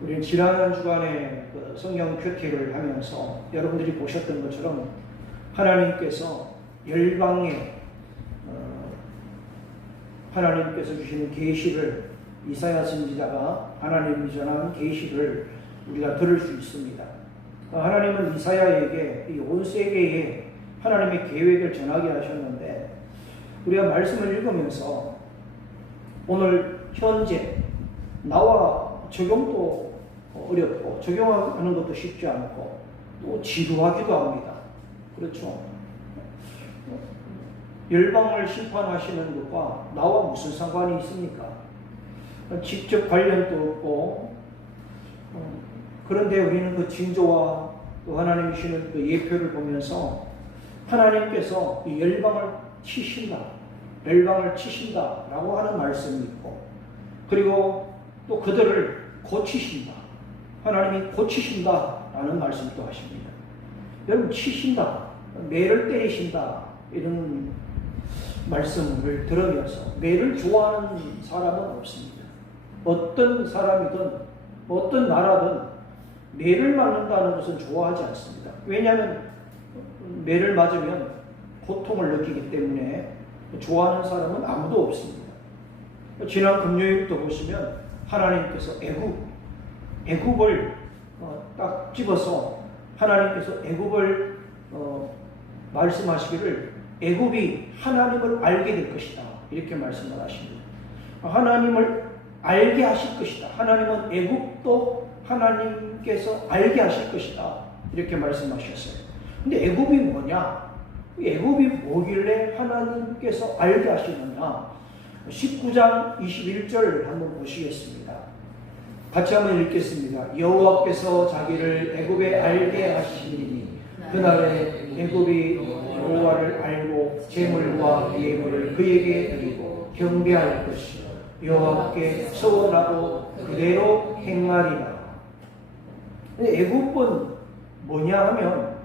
우리 지난 주간에 성경 큐티를 하면서 여러분들이 보셨던 것처럼 하나님께서 열방에 하나님께서 주시는 계시를 이사야 선지자가 하나님이 전한 계시를 우리가 들을 수 있습니다. 하나님은 이사야에게 이 온 세계에 하나님의 계획을 전하게 하셨는데 우리가 말씀을 읽으면서 오늘 현재 나와 적용도 어렵고 적용하는 것도 쉽지 않고 또 지루하기도 합니다. 그렇죠? 열방을 심판하시는 것과 나와 무슨 상관이 있습니까? 직접 관련도 없고 그런데 우리는 그 징조와 또 하나님이 주시는 그 예표를 보면서 하나님께서 이 열방을 치신다라고 하는 말씀이 있고 그리고 또 그들을 고치신다. 하나님이 고치신다라는 말씀도 하십니다. 여러분 치신다, 매를 때리신다 이런 말씀을 들으면서 매를 좋아하는 사람은 없습니다. 어떤 사람이든 어떤 나라든 매를 맞는다는 것은 좋아하지 않습니다. 왜냐하면 매를 맞으면 고통을 느끼기 때문에 좋아하는 사람은 아무도 없습니다. 지난 금요일부터 보시면 하나님께서 애굽을 딱 집어서 하나님께서 애굽을 말씀하시기를 애굽이 하나님을 알게 될 것이다 이렇게 말씀을 하십니다. 하나님을 알게 하실 것이다. 하나님은 애굽도 하나님께서 알게 하실 것이다 이렇게 말씀하셨어요. 근데 애굽이 뭐냐? 애굽이 뭐길래 하나님께서 알게 하시느냐? 19장 21절 한번 보시겠습니다. 같이 한번 읽겠습니다. 여호와께서 자기를 애굽에 알게 하시리니 그날에 애굽이 여호와를 알고 재물과 예물을 그에게 드리고 경배할 것이요 여호와께 서원하고 그대로 행하리라. 애굽은 뭐냐 하면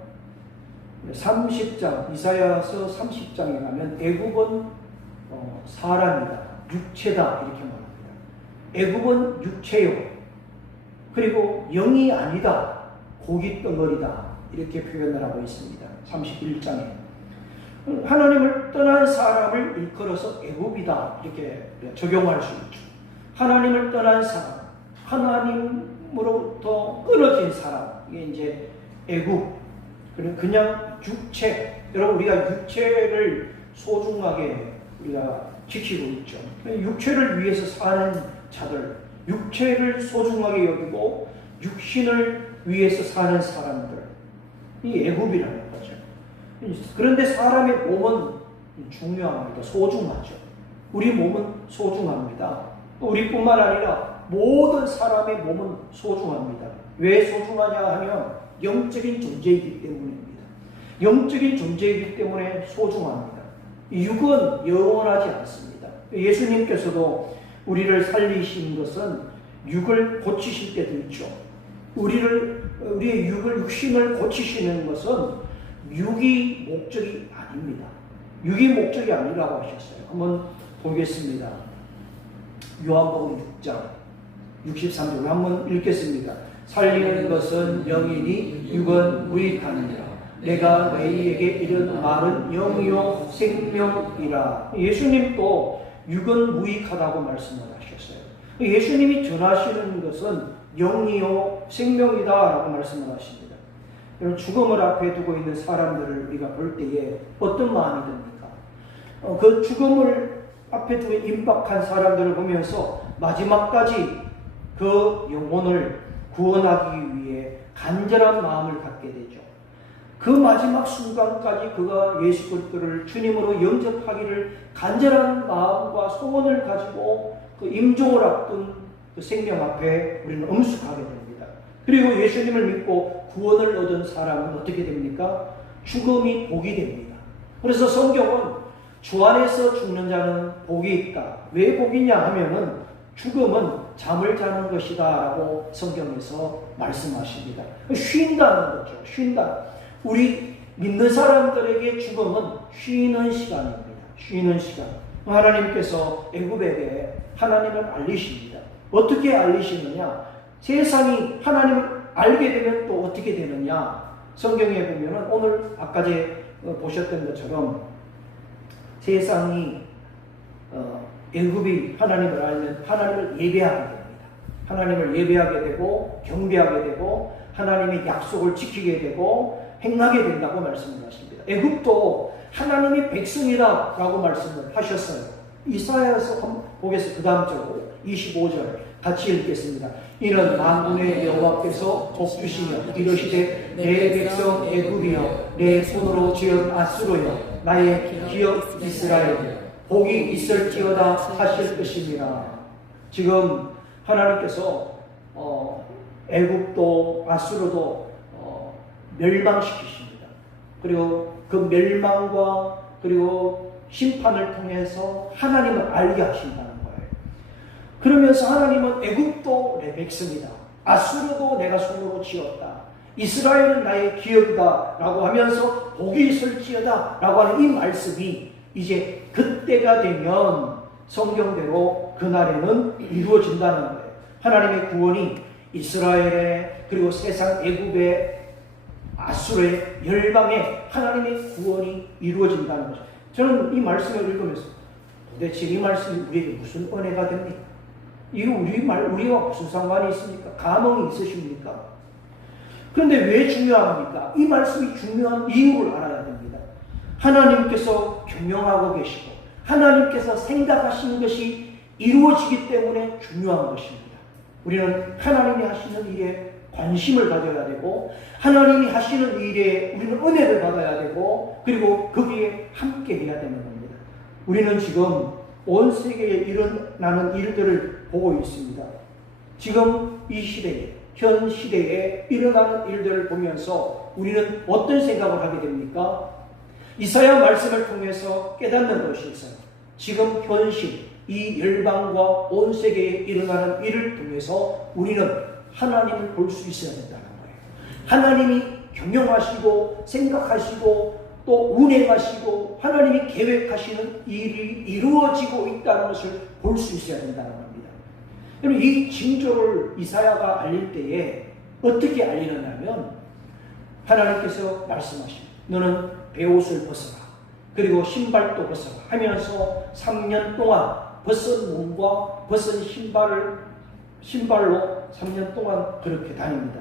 30장 이사야서 30장에 가면 애굽은 사람이다, 육체다 이렇게 말합니다. 애굽은 육체요. 그리고 영이 아니다, 고기 덩어리다 이렇게 표현을 하고 있습니다. 31장에 하나님을 떠난 사람을 일컬어서 애굽이다 이렇게 적용할 수 있죠. 하나님을 떠난 사람, 하나님으로부터 끊어진 사람, 이게 이제 애굽. 그냥 육체, 여러분 우리가 육체를 소중하게 우리가 지키고 있죠. 육체를 위해서 사는 자들, 육체를 소중하게 여기고 육신을 위해서 사는 사람들, 이 애굽이라는 거죠. 그런데 사람의 몸은 중요합니다. 소중하죠. 우리 몸은 소중합니다. 우리뿐만 아니라 모든 사람의 몸은 소중합니다. 왜 소중하냐 하면 영적인 존재이기 때문입니다. 영적인 존재이기 때문에 소중합니다. 육은 영원하지 않습니다. 예수님께서도 우리를 살리신 것은 육을 고치실 때도 있죠. 우리의 육신을 고치시는 것은 육이 목적이 아닙니다. 육이 목적이 아니라고 하셨어요. 한번 보겠습니다. 요한복음 6장 63절 한번 읽겠습니다. 살리는 것은 영이니 육은 무익하니라. 내가 너희에게 이른 말은 영이요 생명이라. 예수님도 육은 무익하다고 말씀을 하셨어요. 예수님이 전하시는 것은 영이요 생명이다라고 말씀을 하십니다. 여러분 죽음을 앞에 두고 있는 사람들을 우리가 볼 때에 어떤 마음이 듭니까? 그 죽음을 앞에 두고 임박한 사람들을 보면서 마지막까지 그 영혼을 구원하기 위해 간절한 마음을 갖게 되죠. 그 마지막 순간까지 그가 예수 그리스도를 주님으로 영접하기를 간절한 마음과 소원을 가지고 그 임종을 앞둔 그 생명 앞에 우리는 엄숙하게 됩니다. 그리고 예수님을 믿고 구원을 얻은 사람은 어떻게 됩니까? 죽음이 복이 됩니다. 그래서 성경은 주 안에서 죽는 자는 복이 있다. 왜 복이냐 하면은 죽음은 잠을 자는 것이다 라고 성경에서 말씀하십니다. 쉰다는 거죠. 쉰다. 우리 믿는 사람들에게 죽음은 쉬는 시간입니다. 쉬는 시간. 하나님께서 애굽에게 하나님을 알리십니다. 어떻게 알리시느냐? 세상이 하나님을 알게 되면 또 어떻게 되느냐? 성경에 보면은 오늘 아까 보셨던 것처럼 세상이 애굽이 하나님을 알면 하나님을 예배하게 됩니다. 하나님을 예배하게 되고 경배하게 되고 하나님의 약속을 지키게 되고 행하게 된다고 말씀을 하십니다. 애굽도 하나님의 백성이라고 말씀을 하셨어요. 이사야에서 한번 보겠습니다. 그 다음 절 25절 같이 읽겠습니다. 이는 만군의 여호와께서 복주시며 이르시되 내 백성 애굽이여 내 손으로 지은 아수르여 나의 기업 이스라엘이여 복이 있을지어다 하실 것입니다. 지금 하나님께서 애굽도 아수르도 멸망시키십니다. 그리고 그 멸망과 그리고 심판을 통해서 하나님을 알게 하신다는 거예요. 그러면서 하나님은 애굽도 내 백성이다. 아수르도 내가 손으로 지었다. 이스라엘은 나의 기업이다 라고 하면서 복이 있을지어다 라고 하는 이 말씀이 이제 그때가 되면 성경대로 그날에는 이루어진다는 거예요. 하나님의 구원이 이스라엘의 그리고 세상 애굽의 아수르의 열방에 하나님의 구원이 이루어진다는 거죠. 저는 이 말씀을 읽으면서 도대체 이 말씀이 우리에게 무슨 은혜가 됩니까? 이거 우리와 무슨 상관이 있습니까? 감흥이 있으십니까? 그런데 왜 중요합니까? 이 말씀이 중요한 이유를 알아야 됩니다. 하나님께서 경영하고 계시고 하나님께서 생각하시는 것이 이루어지기 때문에 중요한 것입니다. 우리는 하나님이 하시는 일에 관심을 가져야 되고 하나님이 하시는 일에 우리는 은혜를 받아야 되고 그리고 거기에 함께 해야 되는 겁니다. 우리는 지금 온 세계에 일어나는 일들을 보고 있습니다. 지금 이 시대에 현 시대에 일어나는 일들을 보면서 우리는 어떤 생각을 하게 됩니까? 이사야 말씀을 통해서 깨닫는 것이 있어요. 지금 현실 이 열방과 온 세계에 일어나는 일을 통해서 우리는 하나님을 볼 수 있어야 된다는 거예요. 하나님이 경영하시고 생각하시고 또 운행하시고 하나님이 계획하시는 일이 이루어지고 있다는 것을 볼 수 있어야 된다는 겁니다. 여러분 이 징조를 이사야가 알릴 때에 어떻게 알리느냐면 하나님께서 말씀하십니다. 너는 베옷을 벗어라. 그리고 신발도 벗어라 하면서 3년 동안 벗은 몸과 벗은 신발로 3년 동안 그렇게 다닙니다.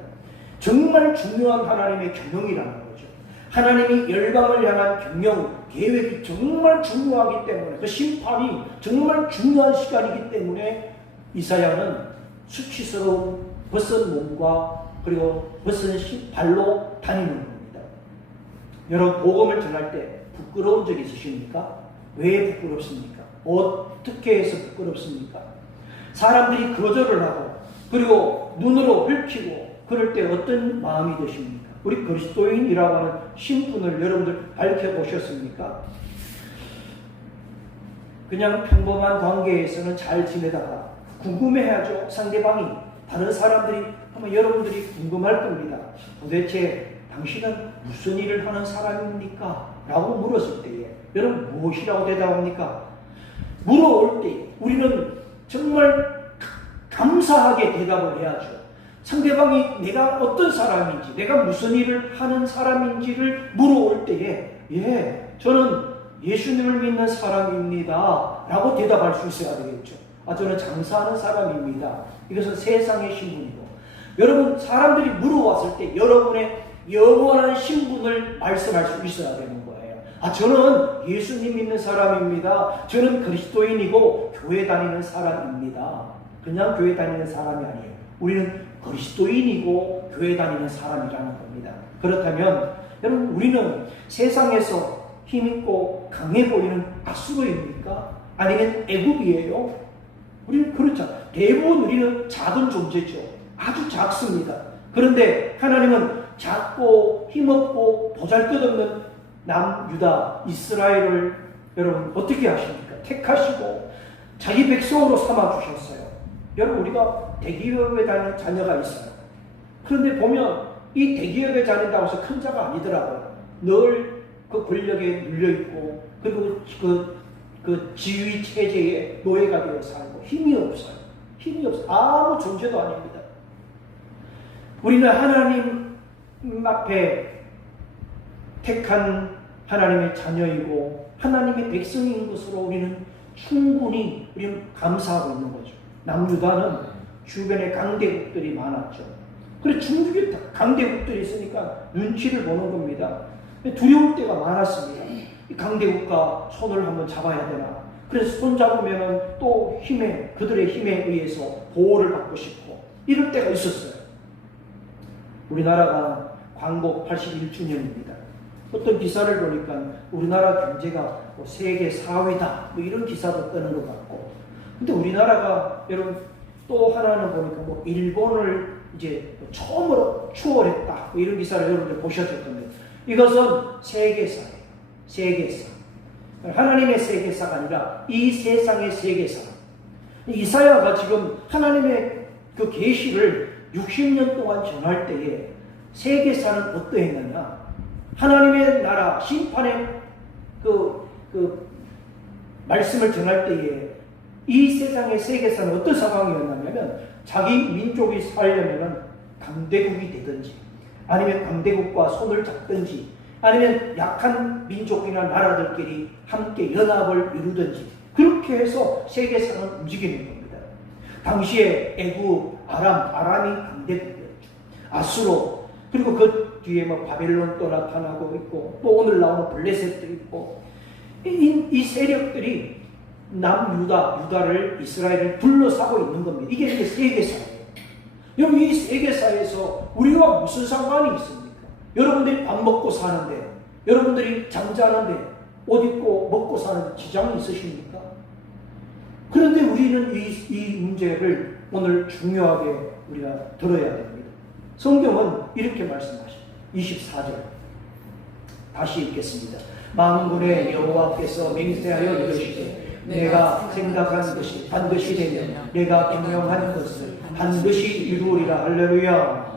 정말 중요한 하나님의 경영이라는 거죠. 하나님이 열방을 향한 경영, 계획이 정말 중요하기 때문에 그 심판이 정말 중요한 시간이기 때문에 이사야는 수치스러운 벗은 몸과 그리고 벗은 발로 다니는 겁니다. 여러분 복음을 전할 때 부끄러운 적 있으십니까? 왜 부끄럽습니까? 어떻게 해서 부끄럽습니까? 사람들이 거절을 하고 그리고 눈으로 훑히고 그럴 때 어떤 마음이 드십니까? 우리 그리스도인이라고 하는 신분을 여러분들 밝혀보셨습니까? 그냥 평범한 관계에서는 잘 지내다가 궁금해하죠. 상대방이 다른 사람들이 아마 여러분들이 궁금할 겁니다. 도대체 당신은 무슨 일을 하는 사람입니까? 라고 물었을 때에 여러분 무엇이라고 대답합니까? 물어올 때 우리는 정말 감사하게 대답을 해야죠. 상대방이 내가 어떤 사람인지 내가 무슨 일을 하는 사람인지를 물어올 때에 저는 예수님을 믿는 사람입니다 라고 대답할 수 있어야 되겠죠. 저는 장사하는 사람입니다. 이것은 세상의 신분이고 여러분 사람들이 물어왔을 때 여러분의 영원한 신분을 말씀할 수 있어야 되는 거예요. 저는 예수님 믿는 사람입니다. 저는 그리스도인이고 교회 다니는 사람입니다. 그냥 교회 다니는 사람이 아니에요. 우리는 그리스도인이고 교회 다니는 사람이라는 겁니다. 그렇다면 여러분 우리는 세상에서 힘있고 강해 보이는 아수르입니까? 아니면 애굽이에요? 우리는 그렇잖아요. 대부분 우리는 작은 존재죠. 아주 작습니다. 그런데 하나님은 작고 힘없고 보잘것없는 남유다 이스라엘을 여러분 어떻게 하십니까? 택하시고 자기 백성으로 삼아주셨어요. 여러분 우리가 대기업에 다니는 자녀가 있어요. 그런데 보면 이 대기업에 다닌다고 해서 큰 자가 아니더라고요. 늘 그 권력에 눌려있고 그리고 그 지위 체제에 노예가 되어 살고 힘이 없어요. 아무 존재도 아닙니다. 우리는 하나님 앞에 택한 하나님의 자녀이고 하나님의 백성인 것으로 우리는 충분히 우리는 감사하고 있는 거죠. 남유다는 주변에 강대국들이 많았죠. 그래 중국에 강대국들이 있으니까 눈치를 보는 겁니다. 두려울 때가 많았습니다. 이 강대국과 손을 한번 잡아야 되나. 그래서 손 잡으면은 또 그들의 힘에 의해서 보호를 받고 싶고 이럴 때가 있었어요. 우리나라가 광복 81주년입니다. 어떤 기사를 보니까 우리나라 경제가 뭐 세계 4위다 뭐 이런 기사도 뜨는 것 같고, 근데 우리나라가 여러분 또 하나는 보니까 뭐 일본을 이제 처음으로 추월했다 뭐 이런 기사를 여러분들 보셨을 겁니다. 이것은 세계사예요. 세계사. 하나님의 세계사가 아니라 이 세상의 세계사. 이사야가 지금 하나님의 그 계시를 60년 동안 전할 때에 세계사는 어떠했느냐? 하나님의 나라 심판의 그 말씀을 전할 때에 이 세상의 세계사는 어떤 상황이었냐면 자기 민족이 살려면 강대국이 되든지 아니면 강대국과 손을 잡든지 아니면 약한 민족이나 나라들끼리 함께 연합을 이루든지 그렇게 해서 세계사는 움직이는 겁니다. 당시에 애굽, 아람이 강대국이었죠. 아수로, 그리고 그 뒤에 뭐 바벨론 또 나타나고 있고 또 오늘 나오는 블레셋도 있고 이 세력들이 유다를 이스라엘을 둘러싸고 있는 겁니다. 이게 세계사예요. 여러분 이 세계사에서 우리가 무슨 상관이 있습니까? 여러분들이 밥 먹고 사는데, 여러분들이 잠자는데, 옷 입고 먹고 사는 지장이 있으십니까? 그런데 우리는 이 문제를 오늘 중요하게 우리가 들어야 됩니다. 성경은 이렇게 말씀하십니다. 24절 다시 읽겠습니다. 만군의 여호와께서 맹세하여 이르시되 내가 생각한 것이 반드시 되며 내가 경영한 것을 반드시 이루리라. 할렐루야.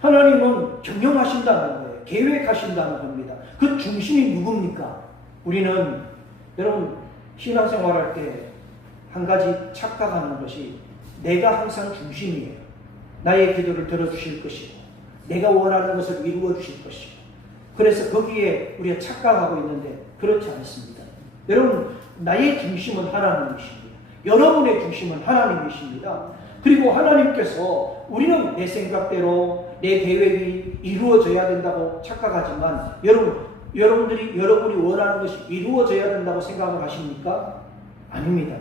하나님은 경영하신다는 거예요. 계획하신다는 겁니다. 그 중심이 누굽니까? 우리는 여러분 신앙생활할 때 한 가지 착각하는 것이 내가 항상 중심이에요. 나의 기도를 들어주실 것이고 내가 원하는 것을 이루어 주실 것이고, 그래서 거기에 우리가 착각하고 있는데 그렇지 않습니다. 여러분 나의 중심은 하나님이십니다. 여러분의 중심은 하나님이십니다. 그리고 하나님께서 우리는 내 생각대로 내 계획이 이루어져야 된다고 착각하지만 여러분이 원하는 것이 이루어져야 된다고 생각을 하십니까? 아닙니다.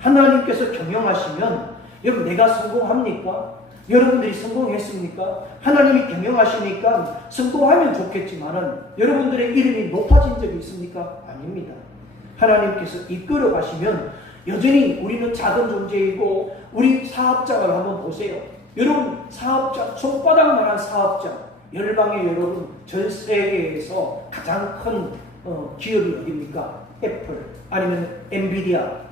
하나님께서 경영하시면 여러분 내가 성공합니까? 여러분들이 성공했습니까? 하나님이 경영하시니까 성공하면 좋겠지만은 여러분들의 이름이 높아진 적이 있습니까? 아닙니다. 하나님께서 이끌어 가시면 여전히 우리는 작은 존재이고, 우리 사업장을 한번 보세요. 여러분 사업장, 손바닥만한 사업장, 열방의 여러분 전 세계에서 가장 큰 기업이 어디입니까? 애플, 아니면 엔비디아,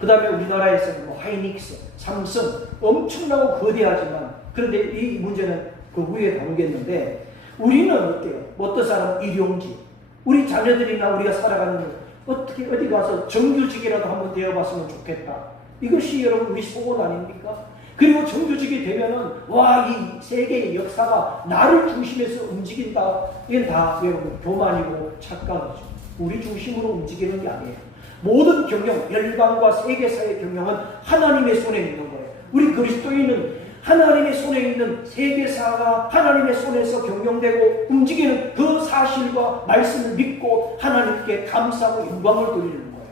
그 다음에 우리나라에서는 뭐 하이닉스, 삼성, 엄청나고 거대하지만, 그런데 이 문제는 그 위에 다루겠는데, 우리는 어때요? 어떤 사람은 일용직, 우리 자녀들이나 우리가 살아가는 어떻게 어디 가서 정규직이라도 한번 되어봤으면 좋겠다. 이것이 여러분 우리 소원 아닙니까? 그리고 정규직이 되면은 이 세계의 역사가 나를 중심에서 움직인다. 이건 다 여러분 교만이고 착각이죠. 우리 중심으로 움직이는 게 아니에요. 모든 경영, 열방과 세계사의 경영은 하나님의 손에 있는 거예요. 우리 그리스도인은 하나님의 손에 있는 세계사가 하나님의 손에서 경영되고 움직이는 그 사실과 말씀을 믿고 하나님께 감사하고 영광을 돌리는 거예요.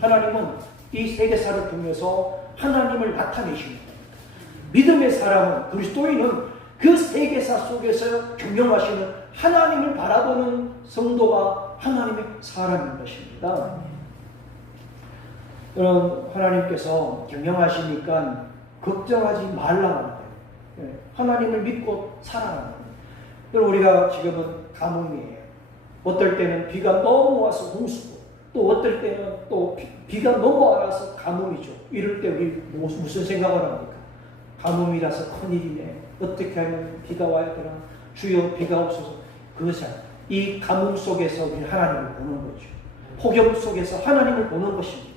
하나님은 이 세계사를 통해서 하나님을 나타내십니다. 믿음의 사람은, 그리스도인은 그 세계사 속에서 경영하시는 하나님을 바라보는 성도가 하나님의 사람인 것입니다. 그럼 하나님께서 경영하시니까 걱정하지 말라는 거예요. 하나님을 믿고 살아라는 거예요. 그럼 우리가 지금은 가뭄이에요. 어떨 때는 비가 너무 와서 홍수고, 또 어떨 때는 또 비가 너무 와서 가뭄이죠. 이럴 때 우리 무슨 생각을 합니까? 가뭄이라서 큰일이네. 어떻게 하면 비가 와야 되나? 주여 비가 없어서. 그것이 이 가뭄 속에서 우리 하나님을 보는 거죠. 폭염 속에서 하나님을 보는 것입니다.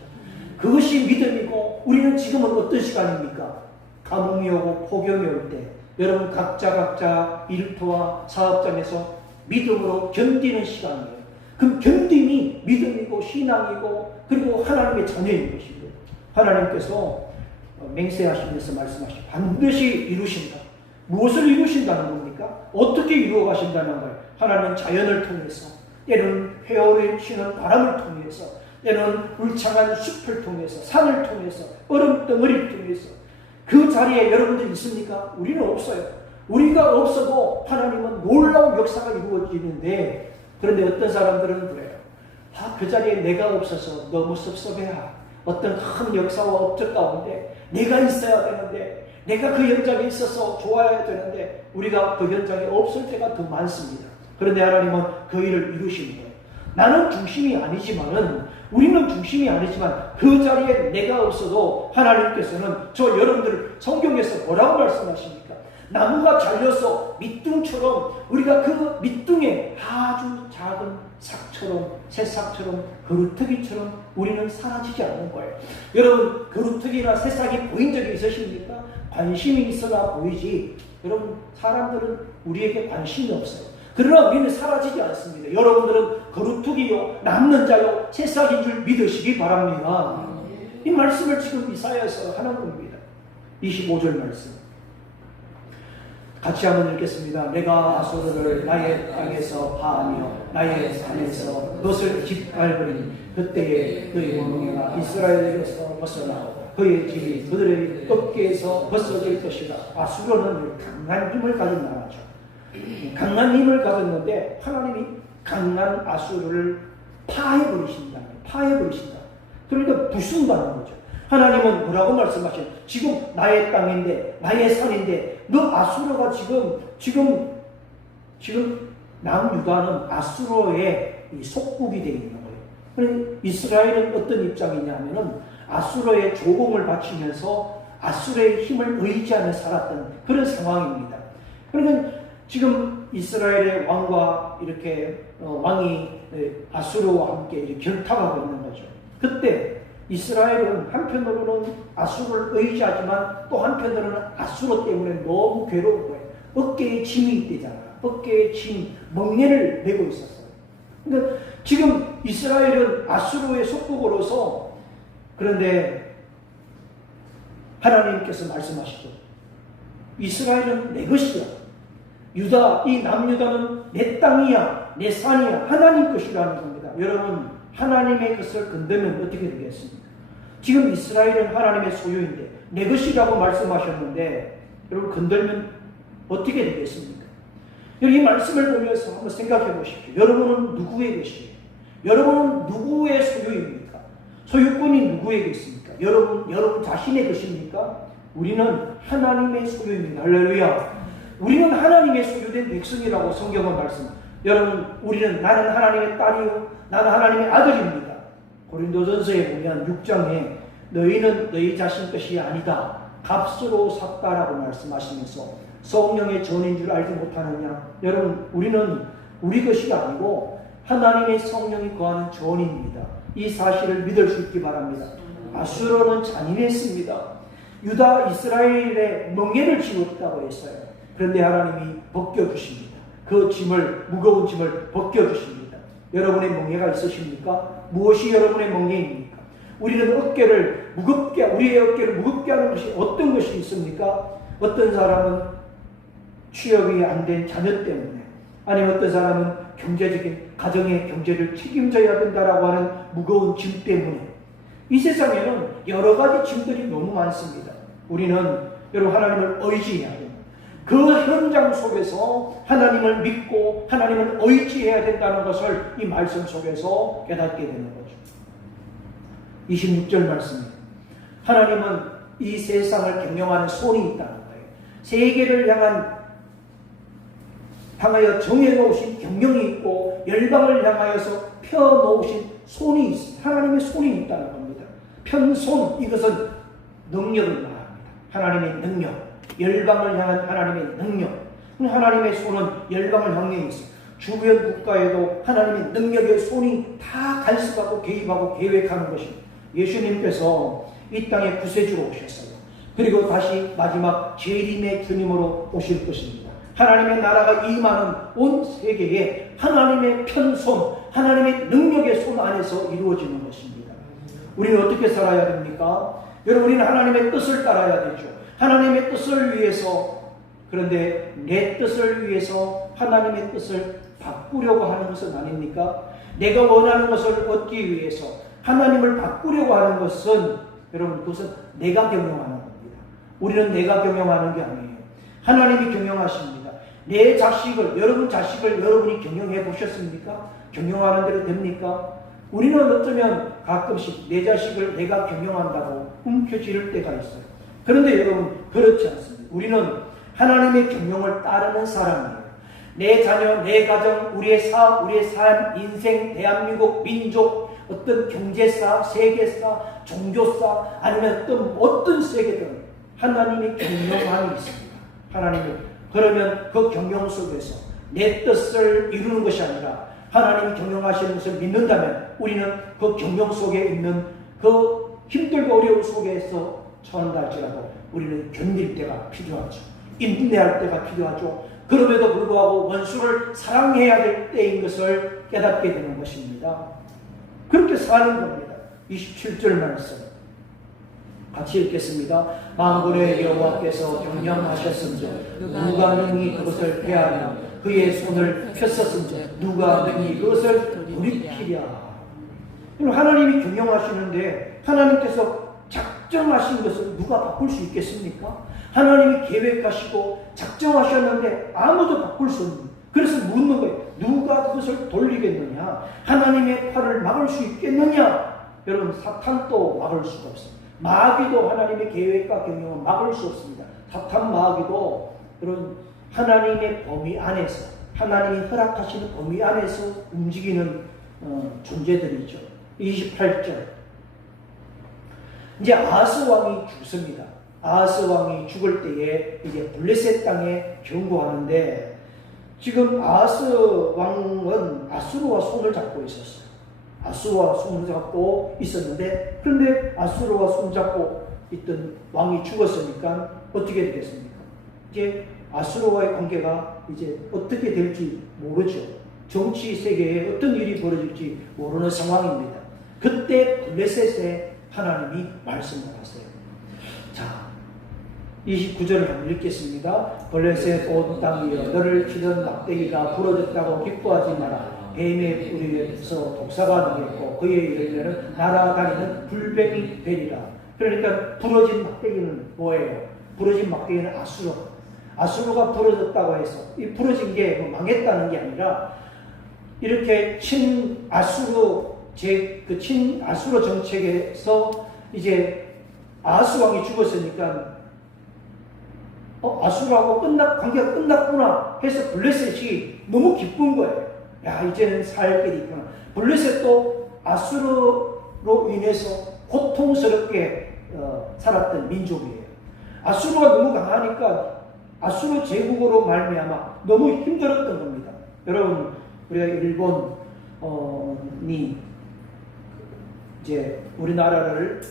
그것이 믿음이고, 우리는 지금은 어떤 시간입니까? 가뭄이 오고 폭염이 올 때 여러분 각자 일터와 사업장에서 믿음으로 견디는 시간이에요. 그럼 견딤이 믿음이고 신앙이고 그리고 하나님의 자녀인 것입니다. 하나님께서 맹세하시면서 말씀하시죠. 반드시 이루신다. 무엇을 이루신다는 겁니까? 어떻게 이루어 가신다는 거예요? 하나님은 자연을 통해서, 때로는 회오르치는 바람을 통해서, 때로는 울창한 숲을 통해서, 산을 통해서, 얼음 덩어리를 통해서. 그 자리에 여러분들 있습니까? 우리는 없어요. 우리가 없어도 하나님은 놀라운 역사가 이루어지는데, 그런데 어떤 사람들은 그래요. 그 자리에 내가 없어서 너무 섭섭해야. 어떤 큰 역사와 업적 가운데 내가 있어야 되는데, 내가 그 현장에 있어서 좋아야 되는데 우리가 그 현장에 없을 때가 더 많습니다. 그런데 하나님은 그 일을 이루시는 거예요. 나는 중심이 아니지만은, 우리는 중심이 아니지만 그 자리에 내가 없어도 하나님께서는 저 여러분들을 성경에서 뭐라고 말씀하십니까? 나무가 잘려서 밑둥처럼 우리가 그 밑둥에 아주 작은 삭처럼, 새싹처럼, 그루터기처럼 우리는 사라지지 않는 거예요. 여러분, 그루터기나 새싹이 보인 적이 있으십니까? 관심이 있어야 보이지. 여러분, 사람들은 우리에게 관심이 없어요. 그러나 우리는 사라지지 않습니다. 여러분들은 거루투기요, 남는 자요, 새싹인 줄 믿으시기 바랍니다. 이 말씀을 지금 이사야에서 하는 겁니다. 25절 말씀 같이 한번 읽겠습니다. 내가 아수르를 나의 땅에서 파하며 나의 산에서 그것을 짓밟으니 그때에 그의 명예가 이스라엘에게서 벗어나고 그의 집이 그들의 어깨에서 벗어질 것이다. 아수르는 강한 힘을 가진 나라죠. 강한 힘을 가졌는데 하나님이 강한 아수르를 파해버리신다. 그러니까 부순다는 거죠. 하나님은 뭐라고 말씀하셔요? 지금 나의 땅인데, 나의 산인데, 너 아수르가 지금 남유다는 아수르의 속국이 되어 있는 거예요. 그러니까 이스라엘은 어떤 입장이냐면은 아수르의 조공을 바치면서 아수르의 힘을 의지하며 살았던 그런 상황입니다. 그러니까 지금 이스라엘의 왕과 이렇게 왕이 아수르와 함께 이렇게 결탁하고 있는 거죠. 그때 이스라엘은 한편으로는 아수르를 의지하지만 또 한편으로는 아수르 때문에 너무 괴로운 거예요. 어깨에 짐이 있대잖아. 어깨에 짐, 멍에를 메고 있었어요. 그러니까 지금 이스라엘은 아수르의 속국으로서, 그런데 하나님께서 말씀하시죠. 이스라엘은 내 것이야. 유다, 이 남유다는 내 땅이야, 내 산이야, 하나님 것이라는 겁니다. 여러분, 하나님의 것을 건드면 어떻게 되겠습니까? 지금 이스라엘은 하나님의 소유인데 내 것이라고 말씀하셨는데 여러분 건들면 어떻게 되겠습니까? 이 말씀을 보면서 한번 생각해 보십시오. 여러분은 누구의 것이에요? 여러분은 누구의 소유입니까? 소유권이 누구에게 있습니까? 여러분 자신의 것입니까? 우리는 하나님의 소유입니다. 할렐루야. 우리는 하나님의 소유된 백성이라고 성경은 말씀합니다. 여러분, 나는 하나님의 딸이요, 나는 하나님의 아들입니다. 고린도전서에 보면 6장에 너희는 너희 자신 것이 아니다, 값으로 샀다라고 말씀하시면서 성령의 전인 줄 알지 못하느냐? 여러분, 우리는 우리 것이 아니고 하나님의 성령이 거하는 전입니다. 이 사실을 믿을 수 있기 바랍니다. 아수르는 잔인했습니다. 유다 이스라엘의 멍에를 지웠다고 했어요. 그런데 하나님이 벗겨주십니다. 그 무거운 짐을 벗겨주십니다. 여러분의 멍에가 있으십니까? 무엇이 여러분의 멍에입니까? 우리의 어깨를 무겁게 하는 것이 어떤 것이 있습니까? 어떤 사람은 취업이 안 된 자녀 때문에, 아니면 어떤 사람은 가정의 경제를 책임져야 된다라고 하는 무거운 짐 때문에. 이 세상에는 여러 가지 짐들이 너무 많습니다. 우리는 여러분 하나님을 의지해야 됩니다. 그 현장 속에서 하나님을 믿고 하나님을 의지해야 된다는 것을 이 말씀 속에서 깨닫게 되는 거죠. 26절 말씀입니다. 하나님은 이 세상을 경영하는 손이 있다는 거예요. 세계를 향하여 정해놓으신 경영이 있고 열방을 향하여서 펴놓으신 손이 있습니다. 하나님의 손이 있다는 겁니다. 편손, 이것은 능력을 말합니다. 하나님의 능력. 열방을 향한 하나님의 능력. 하나님의 손은 열방을 향해 있어요. 주변 국가에도 하나님의 능력의 손이 다 간섭하고 개입하고 계획하는 것입니다. 예수님께서 이 땅에 구세주로 오셨어요. 그리고 다시 마지막 재림의 주님으로 오실 것입니다. 하나님의 나라가 임하는 온 세계에 하나님의 편손, 하나님의 능력의 손 안에서 이루어지는 것입니다. 우리는 어떻게 살아야 됩니까? 여러분, 우리는 하나님의 뜻을 따라야 되죠. 하나님의 뜻을 위해서, 그런데 내 뜻을 위해서 하나님의 뜻을 바꾸려고 하는 것은 아닙니까? 내가 원하는 것을 얻기 위해서 하나님을 바꾸려고 하는 것은, 여러분, 그것은 내가 경영하는 겁니다. 우리는 내가 경영하는 게 아니에요. 하나님이 경영하십니다. 내 자식을, 여러분 자식을 여러분이 경영해 보셨습니까? 경영하는 대로 됩니까? 우리는 어쩌면 가끔씩 내 자식을 내가 경영한다고 움켜쥐을 때가 있어요. 그런데 여러분, 그렇지 않습니다. 우리는 하나님의 경영을 따르는 사람이에요. 내 자녀, 내 가정, 우리의 사업, 우리의 삶, 인생, 대한민국, 민족, 어떤 경제사, 세계사, 종교사, 아니면 어떤 세계든 하나님의 경영함이 있습니다. 하나님의. 그러면 그 경영 속에서 내 뜻을 이루는 것이 아니라 하나님이 경영하시는 것을 믿는다면 우리는 그 경영 속에 있는 그 힘들고 어려움 속에서 처한다 할지라도 우리는 견딜 때가 필요하죠. 인내할 때가 필요하죠. 그럼에도 불구하고 원수를 사랑해야 될 때인 것을 깨닫게 되는 것입니다. 그렇게 사는 겁니다. 27절 말씀 같이 읽겠습니다. 만군의 여호와께서 경영하셨은즉 누가 능히 그것을 폐하며 그의 손을 폈었은즉 누가 능히 그것을 돌이키랴. 하나님이 경영하시는데 하나님께서 작정하신 것을 누가 바꿀 수 있겠습니까? 하나님이 계획하시고 작정하셨는데 아무도 바꿀 수 없는, 그래서 묻는 거예요. 누가 그것을 돌리겠느냐? 하나님의 팔을 막을 수 있겠느냐? 여러분, 사탄도 막을 수가 없습니다. 마귀도 하나님의 계획과 경영을 막을 수 없습니다. 사탄 마귀도 그런 하나님의 범위 안에서, 하나님이 허락하시는 범위 안에서 움직이는 존재들이죠. 28절. 이제 아하스 왕이 죽습니다. 아하스 왕이 죽을 때에 이제 블레셋 땅에 경고하는데, 지금 아하스 왕은 아수르와 손을 잡고 있었어요. 아수르와 손을 잡고 있었는데, 그런데 아수르와 손 잡고 있던 왕이 죽었으니까 어떻게 되겠습니까? 이제 아수르와의 관계가 이제 어떻게 될지 모르죠. 정치 세계에 어떤 일이 벌어질지 모르는 상황입니다. 그때 블레셋에 하나님이 말씀을 하세요. 자, 29절을 한번 읽겠습니다. 블레셋 온 땅이여, 너를 치던 막대기가 부러졌다고 기뻐하지 마라. 뱀의 뿌리에서 독사가 나겠고 그의 열매는 날아다니는 불뱀이 되리라. 그러니까 부러진 막대기는 뭐예요? 부러진 막대기는 아수르. 아수르가 부러졌다고 해서 이 부러진 게 뭐 망했다는 게 아니라, 이렇게 친아수르 정책에서 이제 아하스 왕이 죽었으니까 아수르하고 관계가 끝났구나 해서 블레셋이 너무 기쁜 거예요. 야, 이제는 살 길이 있구나. 블레셋도 아수르로 인해서 고통스럽게 살았던 민족이에요. 아수르가 너무 강하니까 아수르 제국으로 말미암아 너무 힘들었던 겁니다. 여러분, 우리가 일본이 이제 우리나라를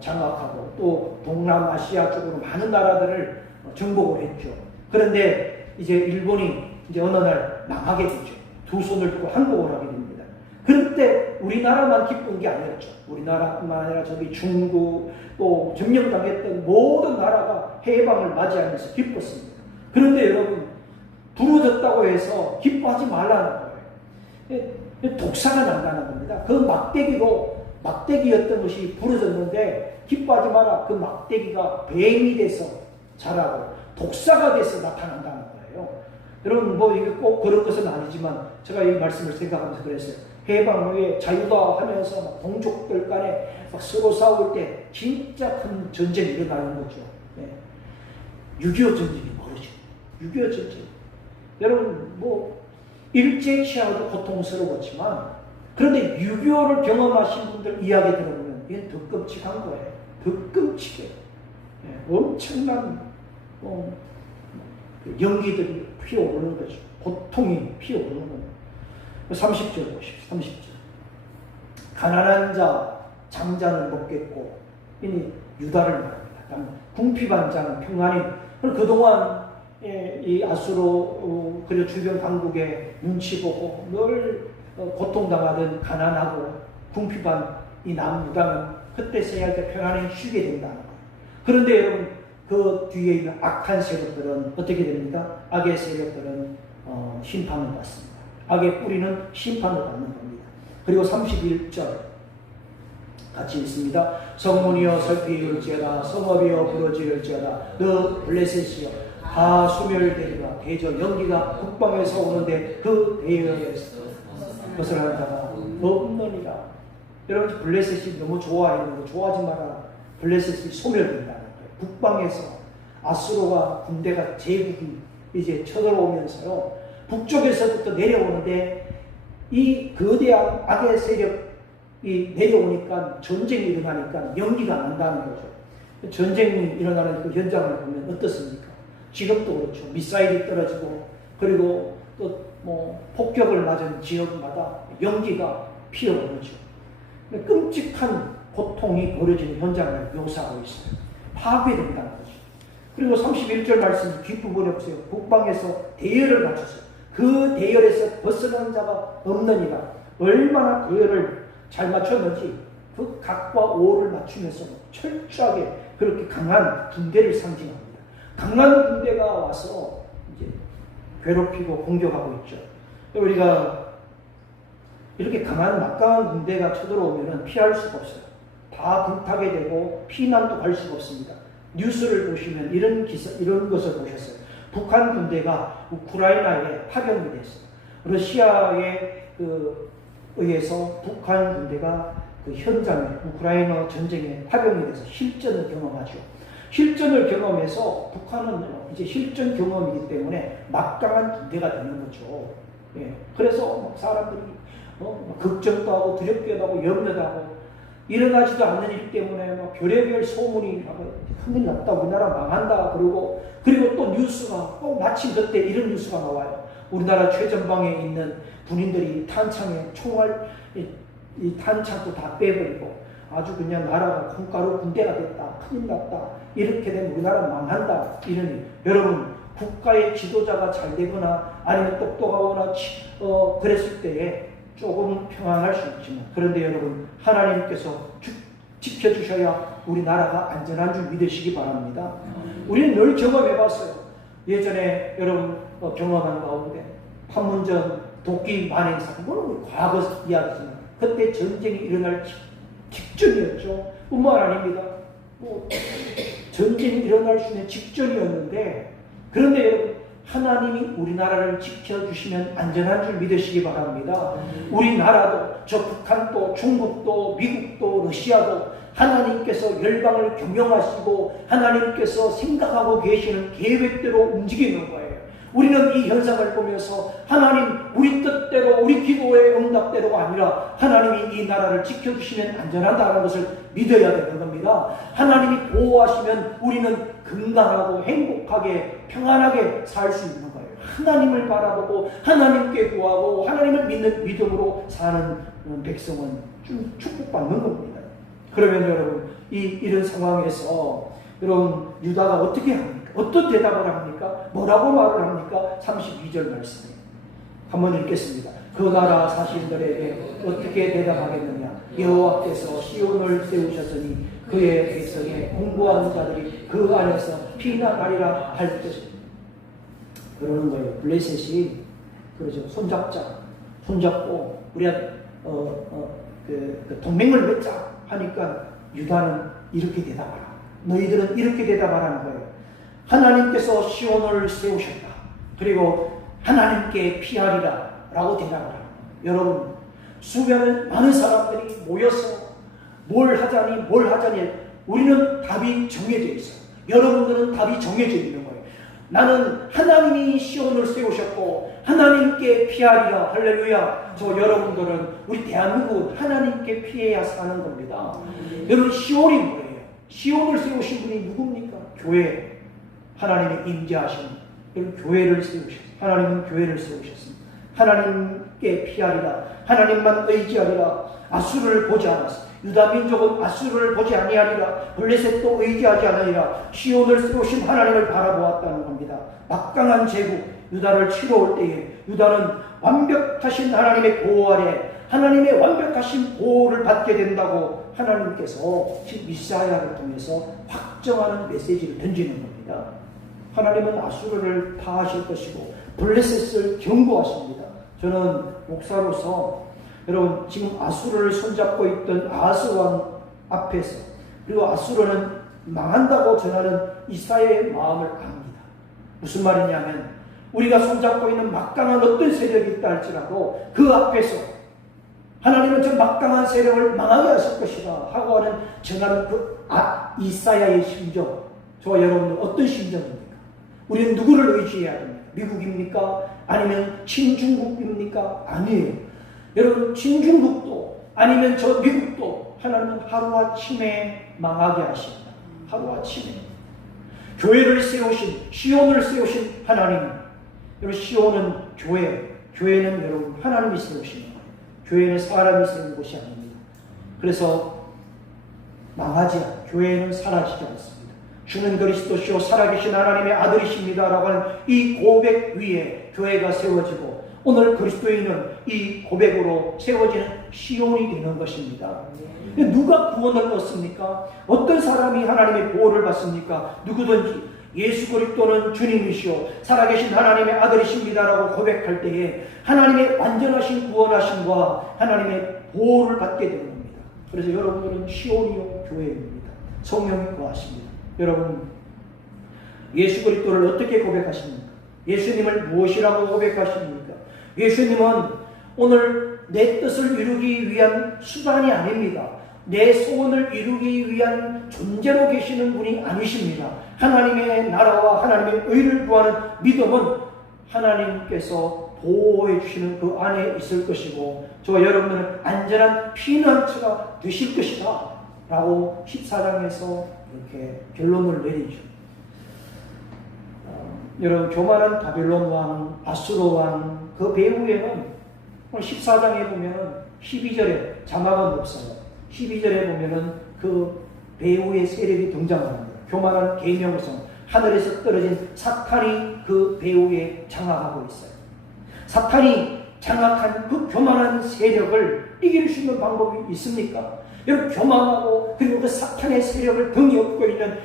장악하고 또 동남아시아 쪽으로 많은 나라들을 정복을 했죠. 그런데 이제 일본이 이제 어느 날 망하게 되죠. 두 손을 들고 항복을 하게 됩니다. 그때 우리나라만 기쁜 게 아니었죠. 우리나라뿐만 아니라 저기 중국 또 점령당했던 모든 나라가 해방을 맞이하면서 기뻤습니다. 그런데 여러분, 부러졌다고 해서 기뻐하지 말라는 거예요. 독사가 난다는 겁니다. 그 막대기였던 것이 부러졌는데 기뻐하지 마라. 그 막대기가 뱀이 돼서 자라고 독사가 돼서 나타난다는 거예요. 여러분, 뭐 이게 꼭 그런 것은 아니지만 제가 이 말씀을 생각하면서 그랬어요. 해방 후에 자유다 하면서 막 동족들 간에 막 서로 싸울 때 진짜 큰 전쟁이 일어나는 거죠. 네. 6.25 전쟁이 뭐죠? 6.25 전쟁. 여러분, 뭐 일제치하도 고통스러웠지만, 그런데 6.25를 경험하신 분들 이야기 들어보면 이게 더 끔찍한 거예요. 더 끔찍해요. 네. 엄청난 연기들이 피어오르는 거죠. 고통이 피어오르는 거예요. 30절 보십시오. 30절. 가난한 자 장자는 먹겠고, 이니 유다를 말합니다. 궁핍한 평안인. 그동안 이 아수로 그리고 주변 강국의 눈치 보고 늘 고통당하던 가난하고 궁핍한 이 남유다는 그때서야 이제 평안히 쉬게 된다는 거예요. 그런데 여러분 그 뒤에 있는 악한 세력들은 어떻게 됩니까? 악의 세력들은 심판을 받습니다. 악의 뿌리는 심판을 받는 겁니다. 그리고 31절 같이 있습니다. 성문이여 설피울지어다 성읍이여 부러지울지어다 너 블레셋이여 다 소멸되리라. 대저 연기가 북방에서 오는데 그 대여에서 벗어나는 자가 없느니라. 여러분 블레셋이 너무 좋아했는데 좋아하지 마라. 블레셋이 소멸된다는 거예요. 북방에서 아수로가 군대가 제국이 이제 쳐들어오면서요 북쪽에서부터 내려오는데 이 거대한 악의 세력이 내려오니까 전쟁이 일어나니까 연기가 난다는 거죠. 전쟁이 일어나는 그 현장을 보면 어떻습니까? 지금도 그렇죠. 미사일이 떨어지고 그리고 또 뭐 폭격을 맞은 지역마다 연기가 피어오르죠. 끔찍한 고통이 벌어지는 현장을 묘사하고 있어요. 파괴된다는 거죠. 그리고 31절 말씀 뒷부분에 보세요. 북방에서 대열을 갖췄어요. 그 대열에서 벗어난 자가 없느니라. 얼마나 대열을 잘 맞췄는지 그 각과 오를 맞추면서 철저하게 그렇게 강한 군대를 상징합니다. 강한 군대가 와서 이제 괴롭히고 공격하고 있죠. 우리가 이렇게 강한 막강한 군대가 쳐들어오면 피할 수가 없어요. 다 불타게 되고 피난도 갈 수가 없습니다. 뉴스를 보시면 이런 것을 보셨어요. 북한 군대가 우크라이나에 파견이 됐어요. 러시아에 의해서 북한 군대가 그 현장에 우크라이나 전쟁에 파병이 돼서 실전을 경험하죠. 실전을 경험해서 북한은 이제 실전 경험이기 때문에 막강한 군대가 되는 거죠. 예. 그래서 사람들이 걱정도 하고 두렵기도 하고 염려도 하고 일어나지도 않는 일 때문에 별의별 소문이 큰일 났다, 우리나라 망한다, 그리고 또 뉴스가 꼭 마침 그때 이런 뉴스가 나와요. 우리나라 최전방에 있는 군인들이 탄창에 총알, 이 탄창도 다 빼버리고 아주 그냥 나라가 콩가루 군대가 됐다, 큰일 났다, 이렇게 되면 우리나라 망한다, 이러니 여러분 국가의 지도자가 잘 되거나 아니면 똑똑하거나 그랬을 때에 조금 평안할 수 있지만 그런데 여러분 하나님께서 지켜주셔야 우리나라가 안전한 줄 믿으시기 바랍니다. 우리는 늘 경험해봤어요. 예전에 여러분 경험한 가운데 판문점 도끼 만행 사건, 물론 과거 이야기지만 그때 전쟁이 일어날 직전이었죠. 뿐만 아닙니다. 전쟁이 일어날 수 있는 직전이었는데 그런데 여러분 하나님이 우리나라를 지켜주시면 안전한 줄 믿으시기 바랍니다. 우리나라도 저 북한도 중국도 미국도 러시아도 하나님께서 열방을 경영하시고 하나님께서 생각하고 계시는 계획대로 움직이는 거예요. 우리는 이 현상을 보면서 하나님 우리 뜻대로 우리 기도의 응답대로가 아니라 하나님이 이 나라를 지켜주시면 안전하다는 것을 믿어야 되는 겁니다. 하나님이 보호하시면 우리는 건강하고 행복하게 평안하게 살 수 있는 거예요. 하나님을 바라보고 하나님께 구하고 하나님을 믿는 믿음으로 사는 백성은 좀 축복받는 겁니다. 그러면 여러분 이런 상황에서 여러분 유다가 어떻게 합니까? 어떤 대답을 합니까? 뭐라고 말을 합니까? 32절 말씀에 한번 읽겠습니다. 그 나라 사신들에게 어떻게 대답하겠느냐? 여호와께서 시온을 세우셨으니 그의 백성의 공부하는 자들이 그 안에서 피난하리라 할 듯이 그러는 거예요. 블레셋이 그러죠. 손잡고 우리가 그 동맹을 맺자 하니까 유다는 이렇게 대답하라. 너희들은 이렇게 대답하라는 거예요. 하나님께서 시온을 세우셨다. 그리고 하나님께 피하리라 라고 대답하라. 여러분 수많은 많은 사람들이 모여서 뭘 하자니 우리는 답이 정해져 있어요. 여러분들은 답이 정해져 있는 거예요. 나는 하나님이 시온을 세우셨고 하나님께 피하리라. 할렐루야. 저 여러분들은 우리 대한민국은 하나님께 피해야 사는 겁니다. 여러분 시온이 뭐예요? 시온을 세우신 분이 누굽니까? 교회. 하나님이 임재하신 여러분 교회를 세우셨어요. 하나님은 교회를 세우셨습니다. 하나님께 피하리라. 하나님만 의지하리라. 아수를 보지 않았어. 유다 민족은 아수르를 보지 아니하리라. 블레셋도 의지하지 않으리라. 시온을 세우신 하나님을 바라보았다는 겁니다. 막강한 제국 유다를 치러올 때에 유다는 완벽하신 하나님의 보호 아래 하나님의 완벽하신 보호를 받게 된다고 하나님께서 지금 이사야를 통해서 확정하는 메시지를 던지는 겁니다. 하나님은 아수르를 파하실 것이고 블레셋을 경고하십니다. 저는 목사로서 여러분 지금 아수르를 손잡고 있던 아하스 왕 앞에서 그리고 아수르는 망한다고 전하는 이사야의 마음을 압니다. 무슨 말이냐면 우리가 손잡고 있는 막강한 어떤 세력이 있다 할지라도 그 앞에서 하나님은 저 막강한 세력을 망하게 하실 것이다 하고 하는 전하는 이사야의 심정, 저와 여러분들 어떤 심정입니까? 우리는 누구를 의지해야 됩니까? 미국입니까? 아니면 친중국입니까? 아니에요. 여러분 친중국도 아니면 저 미국도 하나님은 하루아침에 망하게 하신다. 하루아침에. 교회를 세우신, 시온을 세우신 하나님. 여러분 시온은 교회는 여러분 하나님이 세우시는 거예요. 교회는 사람이 세운 곳이 아닙니다. 그래서 망하지 않아요. 교회는 사라지지 않습니다. 주는 그리스도시요 살아계신 하나님의 아들이십니다 라고 하는 이 고백 위에 교회가 세워지고 오늘 그리스도인은 이 고백으로 세워지는 시온이 되는 것입니다. 누가 구원을 얻습니까? 어떤 사람이 하나님의 보호를 받습니까? 누구든지 예수 그리스도는 주님이시오 살아계신 하나님의 아들이십니다 라고 고백할 때에 하나님의 완전하신 구원하심과 하나님의 보호를 받게 되는 겁니다. 그래서 여러분들은 시온이요 교회입니다. 성령이 거하십니다. 여러분 예수 그리스도를 어떻게 고백하십니까? 예수님을 무엇이라고 고백하십니까? 예수님은 오늘 내 뜻을 이루기 위한 수단이 아닙니다. 내 소원을 이루기 위한 존재로 계시는 분이 아니십니다. 하나님의 나라와 하나님의 의를 구하는 믿음은 하나님께서 보호해 주시는 그 안에 있을 것이고 저와 여러분들은 안전한 피난처가 되실 것이다 라고 14장에서 이렇게 결론을 내리죠. 여러분 교만한 바벨론 왕, 아수르 왕 그 배후에는 14장에 보면 12절에 자막은 없어요. 12절에 보면은 그 배후의 세력이 등장합니다. 교만한 계명성, 하늘에서 떨어진 사탄이 그 배후에 장악하고 있어요. 사탄이 장악한 그 교만한 세력을 이길 수 있는 방법이 있습니까? 여러분 교만하고 그리고 그 사탄의 세력을 등에 업고 있는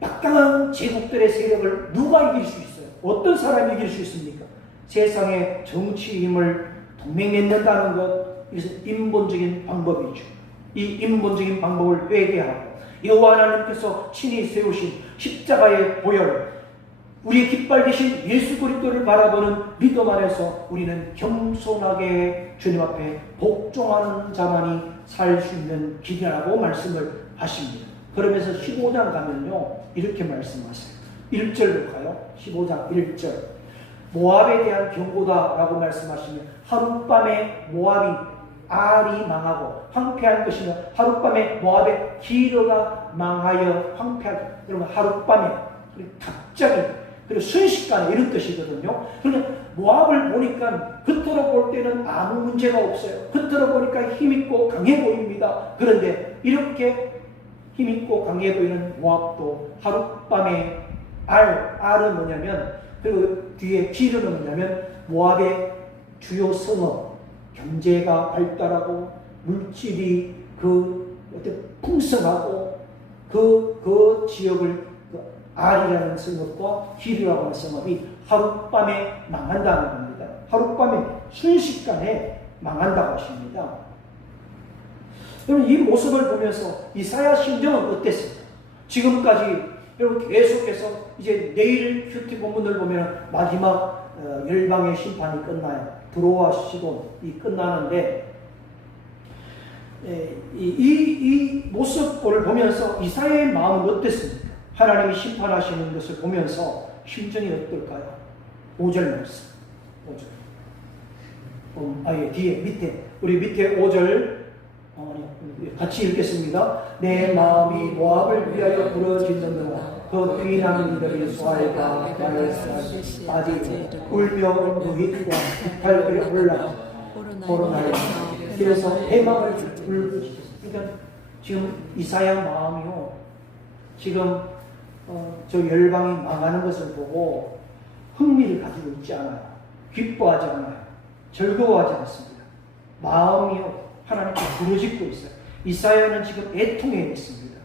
막강한 제국들의 세력을 누가 이길 수 있어요? 어떤 사람이 이길 수 있습니까? 세상의 정치 힘을 동맹 맺는다는 것, 이것은 인본적인 방법이죠. 이 인본적인 방법을 회개하고 여호와 하나님께서 친히 세우신 십자가의 보혈, 우리의 깃발 되신 예수 그리스도를 바라보는 믿음 안에서 우리는 겸손하게 주님 앞에 복종하는 자만이 살 수 있는 길이라고 말씀을 하십니다. 그러면서 15장 가면요 이렇게 말씀하세요. 1절로 가요. 15장 1절 모압에 대한 경고다라고 말씀하시면 하룻밤에 모압이 알이 망하고 황폐한 것이며 하룻밤에 모압의 기르가 망하여 황폐하게. 여러분 하룻밤에 갑자기 그리고 순식간에 이런 뜻이거든요. 그러면 모압을 보니까 겉으로 볼 때는 아무 문제가 없어요. 겉으로 보니까 힘있고 강해 보입니다. 그런데 이렇게 힘있고 강해 보이는 모압도 하룻밤에 알은 뭐냐면 그 뒤에 기르는 뭐냐면 모압의 주요 성읍 경제가 발달하고 물질이 그 어떤 풍성하고 그 지역을 그 알이라는 성읍과 기르라고 하는 성읍이 하룻밤에 망한다는 겁니다. 하룻밤에 순식간에 망한다고 하십니다. 여러분 이 모습을 보면서 이사야 심정은 어땠습니까? 지금까지 여러분 계속해서 이제 내일 큐티 본문을 보면 마지막 열방의 심판이 끝나요. 드로아 시돈이 끝나는데 이 모습을 보면서 이사야의 마음은 어땠습니까? 하나님이 심판하시는 것을 보면서 심정이 어떨까요? 5절 말씀. 5절. 아예 뒤에 밑에 우리 밑에 5절 같이 읽겠습니다. 내 마음이 모압을 위하여 부러지는도다. 그 귀남 이들이 소알과 말살이 아디 울며 누hit과 비탈들이 올라 코로나에 길에서 해망을 불부지겠습니다. 그러니까 지금 이사야 마음이요. 지금 저 열방이 망하는 것을 보고 흥미를 가지고 있지 않아요. 기뻐하지 않아요. 즐거워하지 않습니다. 마음이요. 하나님께 부르짖고 있어요. 이사야는 지금 애통해 있습니다.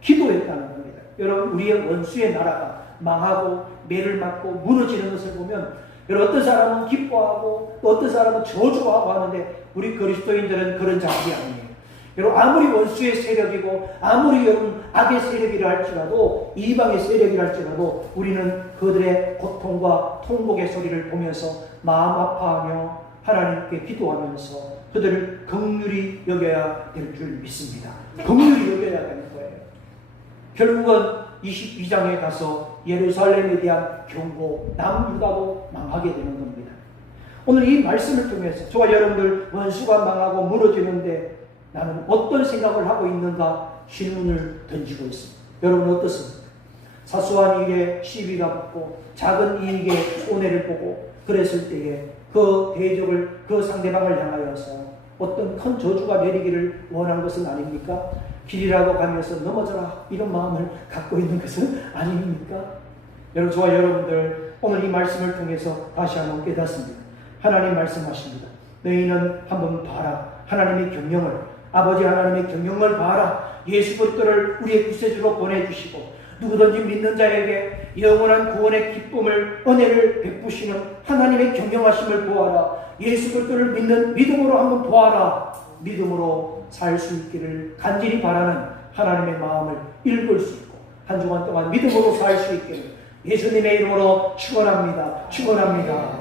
기도했다는 겁니다. 여러분, 우리의 원수의 나라가 망하고 매를 맞고 무너지는 것을 보면 여러분, 어떤 사람은 기뻐하고 또 어떤 사람은 저주하고 하는데 우리 그리스도인들은 그런 자들이 아니에요. 여러분, 아무리 원수의 세력이고 아무리 여러분 악의 세력이라 할지라도 이방의 세력이라 할지라도 우리는 그들의 고통과 통곡의 소리를 보면서 마음 아파하며 하나님께 기도하면서 그들을 긍휼히 여겨야 될 줄 믿습니다. 긍휼히 여겨야 되는 거예요. 결국은 22장에 가서 예루살렘에 대한 경고, 남유다도 망하게 되는 겁니다. 오늘 이 말씀을 통해서 저와 여러분들 원수가 망하고 무너지는데 나는 어떤 생각을 하고 있는가 질문을 던지고 있습니다. 여러분 어떻습니까? 사소한 일에 시비가 붙고 작은 이익에 손해를 보고 그랬을 때에 그 대적을 그 상대방을 향하여서 어떤 큰 저주가 내리기를 원한 것은 아닙니까? 길이라고 가면서 넘어져라 이런 마음을 갖고 있는 것은 아닙니까? 여러분, 저와 여러분들 오늘 이 말씀을 통해서 다시 한번 깨닫습니다. 하나님 말씀하십니다. 너희는 한번 봐라. 하나님의 경영을, 아버지 하나님의 경영을 봐라. 예수 그리스도를 우리의 구세주로 보내주시고 누구든지 믿는 자에게 영원한 구원의 기쁨을, 은혜를 베푸시는 하나님의 경영하심을 보아라. 예수 그리스도를 믿는 믿음으로 한번 보아라. 믿음으로 살 수 있기를 간절히 바라는 하나님의 마음을 읽을 수 있고 한 주간 동안 믿음으로 살 수 있기를 예수님의 이름으로 축원합니다. 축원합니다.